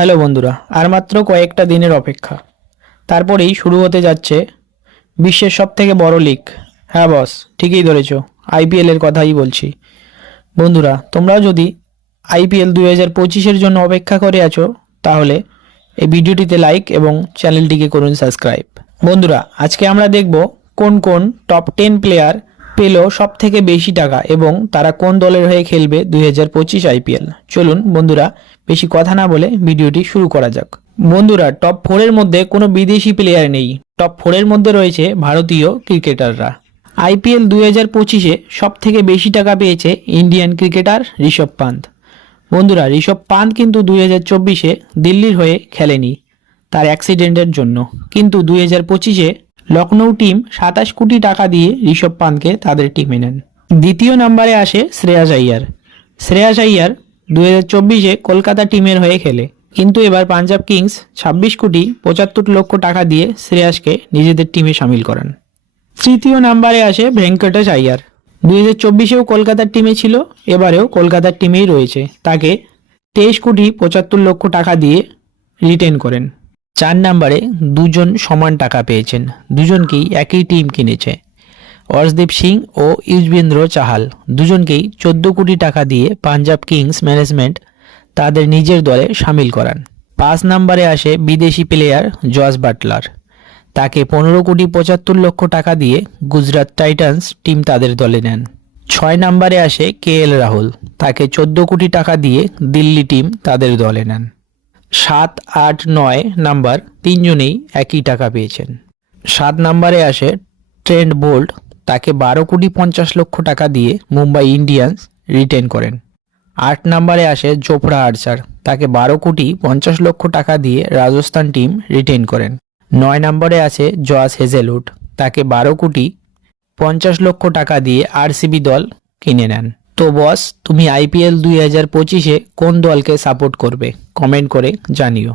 Hello বন্ধুরা, আর মাত্র কয়েকটা দিনের অপেক্ষা। তারপরেই শুরু হতে যাচ্ছে বিশ্বের সব থেকে বড় লিগ হ্যাঁ বস ঠিকই ধরেছ আইপিএলের কথাই বলছি। বন্ধুরা, তোমরাও যদি আইপিএল দুই হাজার পঁচিশের জন্য অপেক্ষা করে আছো, তাহলে এই ভিডিওটিতে লাইক এবং চ্যানেলটিকে করুন সাবস্ক্রাইব বন্ধুরা, আজকে আমরা দেখব কোন কোন টপ টেন প্লেয়ার পেল সব থেকে বেশি টাকা এবং তারা কোন দলের হয়ে খেলবে দুই হাজার পঁচিশ আইপিএল চলুন বন্ধুরা, বেশি কথা না বলে ভিডিওটি শুরু করা যাক। বন্ধুরা টপ ফোরের মধ্যে কোনো বিদেশি প্লেয়ার নেই। টপ ফোরের মধ্যে রয়েছে ভারতীয় ক্রিকেটাররা আইপিএল দুই হাজার পঁচিশে সব থেকে বেশি টাকা পেয়েছে ইন্ডিয়ান ক্রিকেটার ঋষভ পান্ত। বন্ধুরা, ঋষভ পান্ত কিন্তু দুই হাজার চব্বিশে দিল্লির হয়ে খেলেনি তার অ্যাক্সিডেন্টের জন্য। কিন্তু দুই হাজার পঁচিশে লখনৌ টিম সাতাশ কোটি টাকা দিয়ে ঋষভ পান্তকে তাদের টিমে নেন। দ্বিতীয় নম্বরে আসে শ্রেয়াস আইয়ার। শ্রেয়াস আইয়ার দু হাজার চব্বিশে কলকাতা টিমের হয়ে খেলে, কিন্তু এবার পাঞ্জাব কিংস ছাব্বিশ কোটি পঁচাত্তর লক্ষ টাকা দিয়ে শ্রেয়াসকে নিজেদের টিমে সামিল করান। তৃতীয় নাম্বারে আসে ভেঙ্কটেশ আইয়ার। দুই হাজার চব্বিশেও কলকাতার টিমে ছিল, এবারেও কলকাতার টিমেই রয়েছে। তাকে তেইশ কোটি পঁচাত্তর লক্ষ টাকা দিয়ে রিটেন করেন। চার নাম্বারে দুজন সমান টাকা পেয়েছেন। দুজনকেই একই টিম কিনেছে। অর্শদীপ সিং ও ইউজবেন্দ্র চাহাল। দুজনকেই চোদ্দ কোটি টাকা দিয়ে পাঞ্জাব কিংস ম্যানেজমেন্ট তাদের নিজের দলে সামিল করান। পাঁচ নম্বরে আসে বিদেশি প্লেয়ার জস বাটলার। তাকে পনেরো কোটি পঁচাত্তর লক্ষ টাকা দিয়ে গুজরাট টাইটান্স টিম তাদের দলে নেন। ছয় নম্বরে আসে কে এল রাহুল। তাকে চোদ্দ কোটি টাকা দিয়ে দিল্লি টিম তাদের দলে নেন। সাত আট নয় নাম্বার তিনজনেই একই টাকা পেয়েছেন। সাত নম্বরে আসে ট্রেন্ড বোল্ট, তাকে বারো কোটি পঞ্চাশ লক্ষ টাকা দিয়ে মুম্বাই ইন্ডিয়ান্স রিটেন করেন। আট নাম্বারে আসে জোফরা আর্চার, তাকে বারো কোটি পঞ্চাশ লক্ষ টাকা দিয়ে রাজস্থান টিম রিটেন করেন। নয় নম্বরে আছে জয়াস হেজেলউড, তাকে বারো কোটি পঞ্চাশ লক্ষ টাকা দিয়ে আরসিবি দল কিনে নেন। তো বস তুমি আইপিএল দুই হাজার পঁচিশে কোন দলকে সাপোর্ট করবে? কমেন্ট করে জানিও।